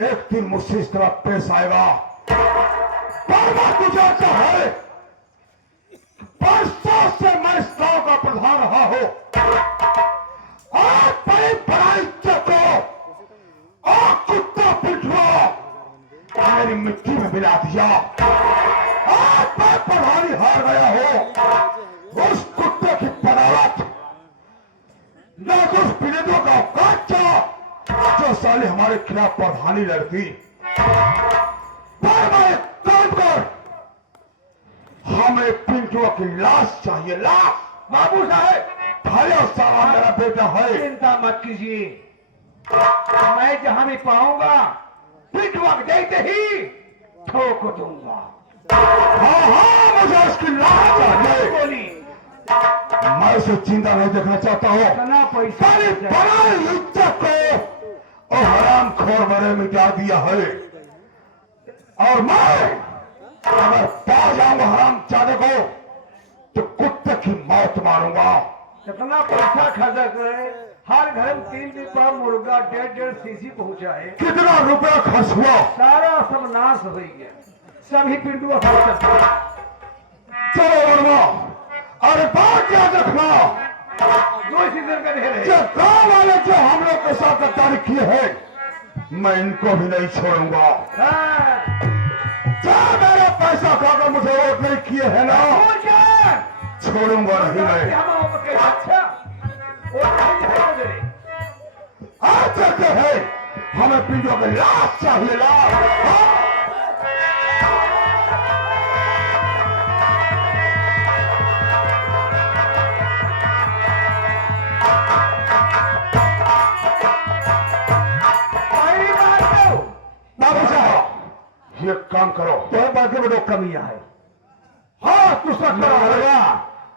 एक दिन मुझसे इस तरह पेश आएगा। बार गुजरता है, परसों से मैं इस गांव का प्रधान रहा हूं। आप बड़ी बड़ाई चको और कुत्ता पिछुआ मेरी मिट्टी में मिला दिया। आप मैं प्रधानी हार गया हूं। उस कुत्ते की बगावत न कुछ पीड़ितों का कच्चा जो साले हमारे खिलाफ प्रधानी लड़ती। पर मैं काम कर, हमें पिंटुआ की लाश चाहिए, लाश। बाबू साहब, भले सारा मेरा बेटा है। चिंता मत कीजिए, मैं जहां भी पाऊंगा पिंटुआ को देखते ही ठोक दूंगा। हाँ, मुझे उसकी लाश चाहिए। बोली, मैं उसे जिंदा नहीं देखना चाहता हूँ। इतना पैसा बड़ा इज्जत को और हराम खोर मेरे मिटा दिया है। और मैं अगर पा जाऊंगा हराम चादे को तो कुत्ते की मौत मारूंगा। इतना पैसा खर्चा करे, हर घर में 3 दिन पर मुर्गा 1.5 सीसी पहुंचाए। कितना रुपया खर्च हुआ? सारा सब नाश हो गया, सभी पिंटुआ खर्चा। चलो वर्मा, अरे बात याद रखना, दो सीजन का ढेर जो है। गांव वाले जो हम लोग के साथ गद्दारी किए हैं, मैं इनको भी नहीं छोड़ूंगा। हाँ, क्या मेरा पैसा खाकर मुझे वोट नहीं किए है ना, छोड़ूंगा नहीं मैं। अच्छा, आज चलते हैं, हमें पिंडों के लाश चाहिए, लाश। हाँ? बाबू साहब, ये काम करो। तो बाकी में कमियां है। हाँ, तू सच करा होगा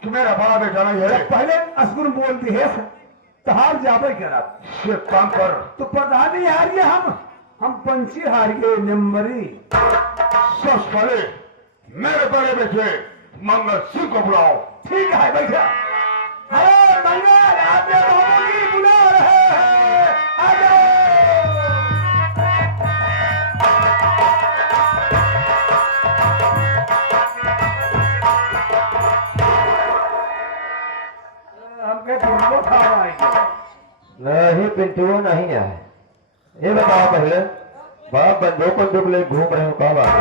कि मेरा बड़ा बेटा नहीं है। पहले असगुन बोलती है, तहार जाबे करा। ये काम कर। तो प्रधानी हारिए, हम पंछी हारिए नंबरी। सबसे पहले मेरे बड़े बेटे मंगल सिंह को बुलाओ। ठीक है, बैठा। हेलो मंगल, आपके बाबूजी बुला रहे हैं, आ जाओ। हमके पिंटू खाना आएंगे। नहीं, पिंटू नहीं है। ये बताओ पहले, बाप बंदूक ले घूम रहे हो, कहा बात है?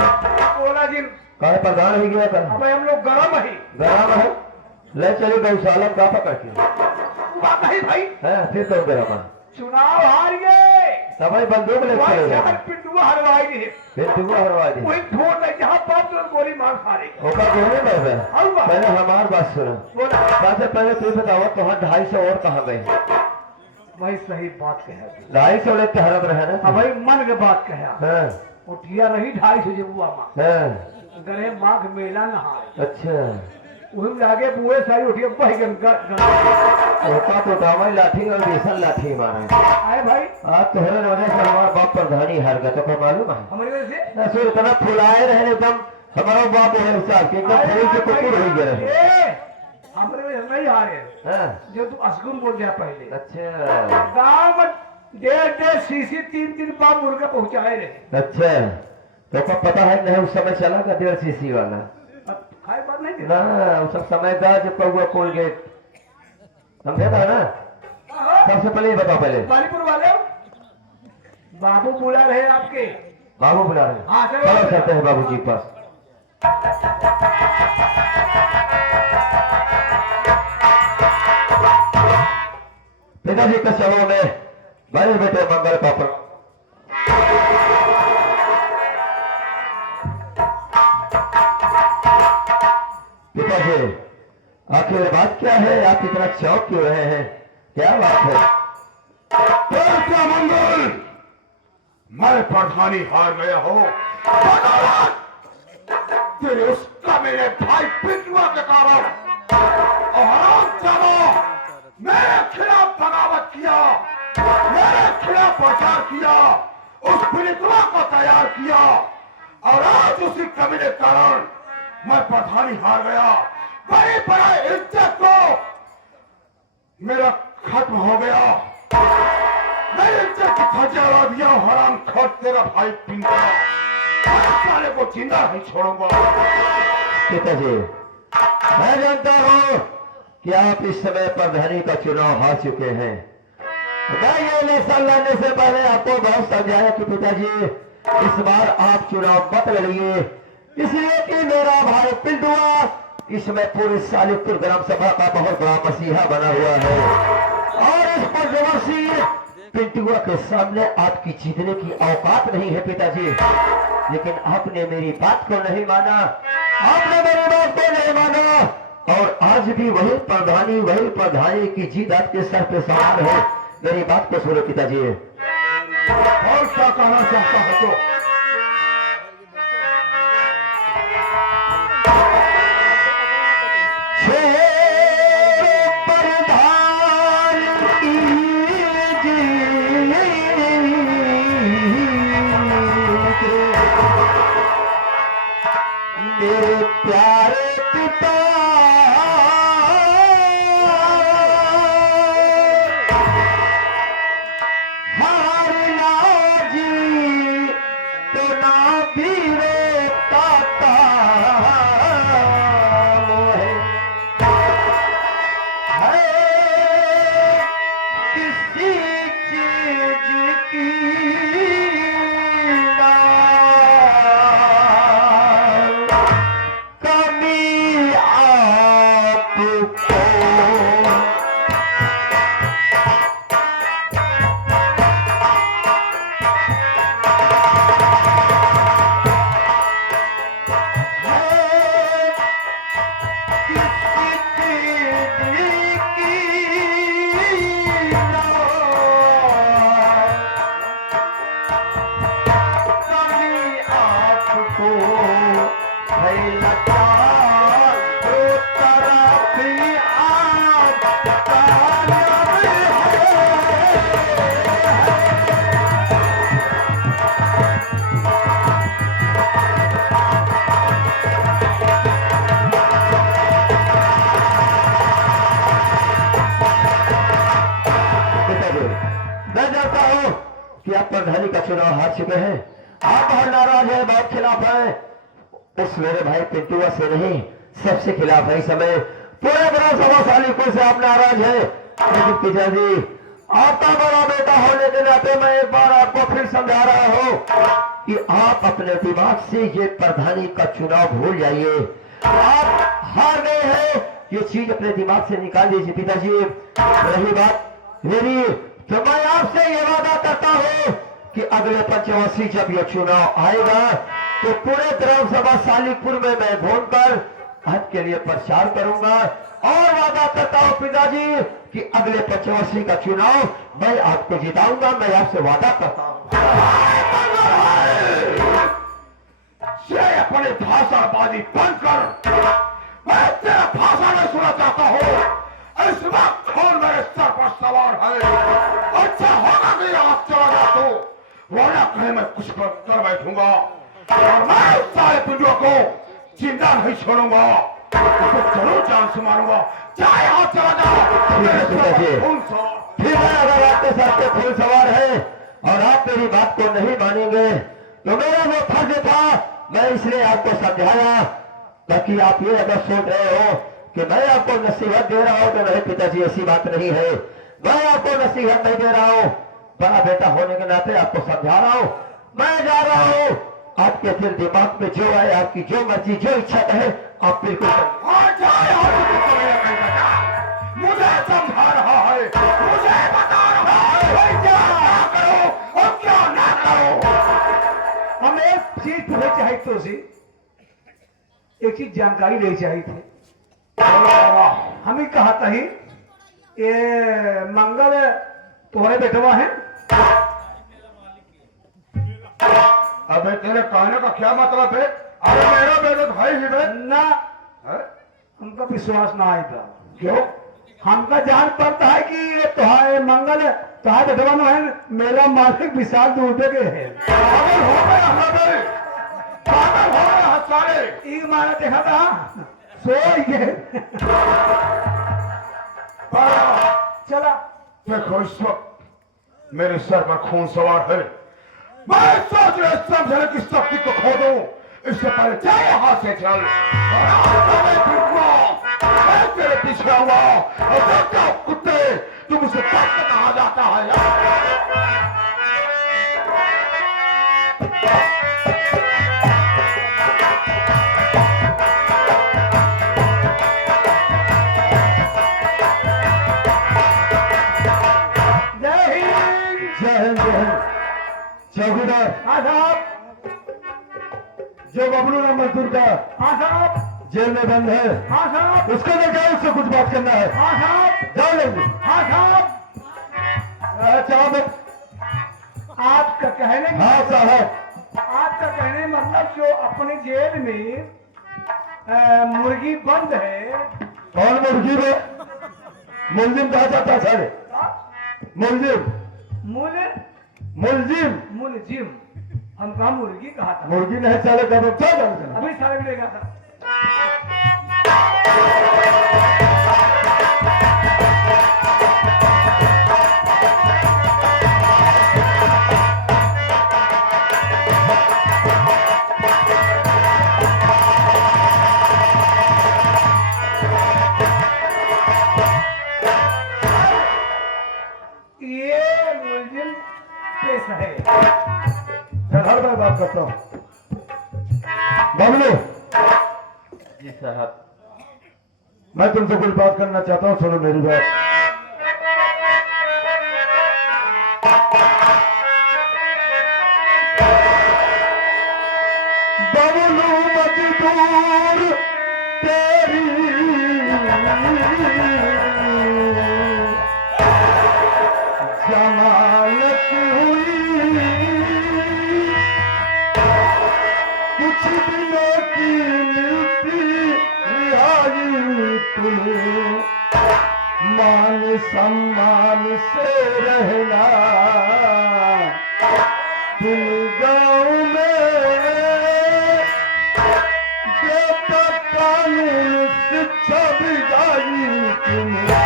बोला जी, कहा प्रधान ही गया कर अब हम लोग गरम ही। गरम है, ले चली गौशाला का पकड़ के बात है भाई, है, फिर तो गरम है। चुनाव हार गए, तब बंदूक ले चले गए, पिंटू हरवाई नहीं, पिंटू हरवा दी। वही छोड़ दे जहाँ पाप तो गोली मार खा रही। ओका कहने लगे, हलवा। पहले हमार बात सुनो। बोला, सबसे पहले तू बताओ, तुहार 250 और कहाँ गए? भाई सही बात कहा, 250 ले हरब रहे ना। अब भाई मन के बात कहा। हाँ, उठिया रही 250 जेबुआ माँ हाँ, गरे माघ मेला नहाए, अच्छा। वही लागे बुए सारी उठिया बह गए। ओका तो दामाई लाठी और बेसन लाठी मारा। आए भाई, आज तोहरे वजह से हमारा बाप प्रधानी हार गया, तो क्या मालूम है? हमारी वजह से ना सो इतना फुलाए रहे एकदम, हमारा बाप है साहब के एकदम फूल के कुकुर हो गया रहे। हमारे वजह से नहीं हारे, हाँ, जो तू असगुन बोल दिया पहले। अच्छा गाँव में 1.5 सीसी 3 पाप मुर्गा पहुंचाए रहे। अच्छा, तो क्या पता है नहीं उस समय चला का 1.5 सीसी वाला? अब खाए बात नहीं थी। ना, उस समय का जब कौआ कोलगेट समझे था ना। सबसे पहले ये बताओ, पहले बालीपुर वाले बाबू बुला रहे हैं आपके। बाबू बुला रहे हैं। हाँ, चलो। चलो चलते हैं बाबू जी के पास। पिताजी के शवों में बड़े बेटे मंगल पापड़। पिताजी, आखिर बात क्या है? आप इतना चौंक क्यों रहे हैं? क्या बात है? फिर क्या मैं प्रधानी हार गया हो तेरे उसका मेरे भाई पिटुआ के कारण। और चलो मेरे खिलाफ बगावत किया, मेरे खिलाफ प्रचार किया, उस पिटुआ को तैयार किया और आज उसी कमी के कारण मैं प्रधानी हार गया। बड़ी बड़ा इज्जत को मेरा खत्म हो गया। मैं इज्जत की धज्जियां उड़ा दिया। हराम खोर तेरा भाई पिंका साले को जिंदा नहीं छोड़ूंगा। पिताजी, मैं जानता हूँ कि आप इस समय प्रधानी का चुनाव हार चुके हैं। मैं ये इलेक्शन लड़ने से पहले आपको बहुत समझाया कि पिताजी इस बार आप चुनाव मत लड़िए, इसलिए कि मेरा भाई पिंटुआ इसमें पूरे सालिकपुर ग्राम सभा का बहुत बड़ा मसीहा बना हुआ है और इस पंचवर्षीय पिंटुआ के सामने आपकी जीतने की औकात नहीं है पिताजी। लेकिन आपने मेरी बात को नहीं माना, आपने मेरी बात को नहीं माना और आज भी वही प्रधानी की जीत आपके सर पे सवार है। मेरी बात को सुनो पिताजी। और क्या कहना चाहता है तो मेरे प्यारे पिता हारना जी तो ना भी रोता है किसी चीज की कि आप प्रधानी का चुनाव हार चुके हैं। आप बहुत नाराज है, बहुत खिलाफ है। उस मेरे भाई पिंटुआ से नहीं, सबसे खिलाफ है। इस समय पूरे विधानसभा सालिकपुर से आप नाराज है। लेकिन पिताजी, आपका बड़ा बेटा होने के नाते मैं एक बार आपको फिर समझा रहा हूँ कि आप अपने दिमाग से ये प्रधानी का चुनाव भूल जाइए। आप हार गए हैं, ये चीज अपने दिमाग से निकाल दीजिए पिताजी। रही बात मेरी, तो मैं आपसे ये वादा करता हूँ कि अगले पंचवर्षीय जब यह चुनाव आएगा तो पूरे ग्राम सभा सालिकपुर में मैं घूमकर आपके लिए प्रचार करूंगा और वादा करता हूँ पिताजी कि अगले पंचवर्षीय का चुनाव मैं आपको जिताऊंगा। मैं आपसे वादा करता हूँ। अपने भाषाबाजी बंद कर। मैं तेरा भाषा नहीं सुनना चाहता हूँ। इस वक्त खून मेरे सर पर सवार है। अच्छा होगा कि आप चला जा तो वरना कहीं मैं कुछ कर बैठूंगा और मैं उस सारे पिंडुआ को जिंदा नहीं छोड़ूंगा। उसको जरूर जान से मारूंगा। चाहे आप चला जाओ। फिर अगर आपके सर पे खून सवार है और आप मेरी बात को नहीं मानेंगे तो मेरा वो फर्ज था, मैं इसलिए आपको समझाया ताकि आप ये अगर सोच रहे हो कि मैं आपको नसीहत दे रहा हूं तो नहीं पिताजी, ऐसी बात नहीं है। मैं आपको नसीहत नहीं दे रहा हूं, बड़ा बेटा होने के नाते आपको समझा रहा हूं। मैं जा रहा हूं, आपके फिर दिमाग में जो आए, आपकी जो मर्जी, जो इच्छा है आप बिल्कुल मुझे समझा रहा है, मुझे बता रहा है क्या करो और क्या ना करो। हम एक चीज तुम्हें चाहिए तो सी एक चीज जानकारी ले चाहिए थे। हम ही कहा था ही ये मंगल तुम्हारे बेटवा है। अबे तेरे कहने का क्या मतलब है? अरे मेरा बेटा तो है ही बे। ना है? हमका विश्वास ना आई था। क्यों? हमका जान पड़ता है कि ये तुम्हारे मंगल तुम्हारे बेटवा में है मेरा मालिक विशाल दुबे के है। पागल हो गए हमारे, पागल हो गए हसारे। एक मारा देखा था सो गए। चला देखो इस वक्त मेरे सर पर खून सवार है। मैं सोच रहे समझने की शक्ति को खो दूं, इससे पहले क्या यहाँ से चल। मैं तेरे पीछे आऊंगा और देखता हूं कुत्ते तुम उसे पकड़ कहा जाता है यार। जय हिंद। जय हिंद जय हिंद। चौकीदार आदाब जो बबलू ने मजदूर का आदाब जेल में बंद है आदाब उसको लेकर उससे कुछ बात करना है। आदाब जाओ लेंगे। आदाब। साहब आपका कहने हाँ साहब, आपका कहने मतलब जो अपने जेल में मुर्गी बंद है। कौन मुर्गी में मुलजिम कहा जाता है सारे। मुलजिम मुलजिम मुलजिम हम कहा मुर्गी कहा था। मुर्गी नहीं चले कब क्या करते अभी सारे मिलेगा था। ये मुलजिम पेश है। हर बार बात करता हूँ। बबलू जी साहब। मैं तुमसे कुछ बात करना चाहता हूँ, सुनो मेरी बात। बबलू मजदूर तेरी जमानत हुई कुछ दिनों की मिलती रिहाई तुम्हें, मान सम्मान से रहना तुम गाँव में, बेटा कानून शिक्षा भी जाई तुम्हें।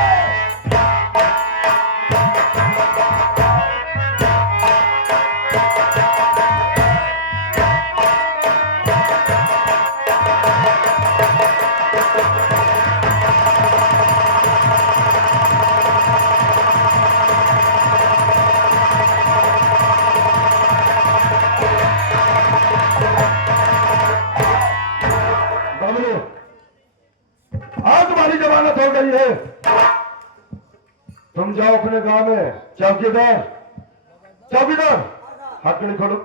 बबलू आज तुम्हारी जमानत हो गई है, तुम जाओ अपने गांव में। चौकीदार चौकीदार हाथ खड़ी खोलो।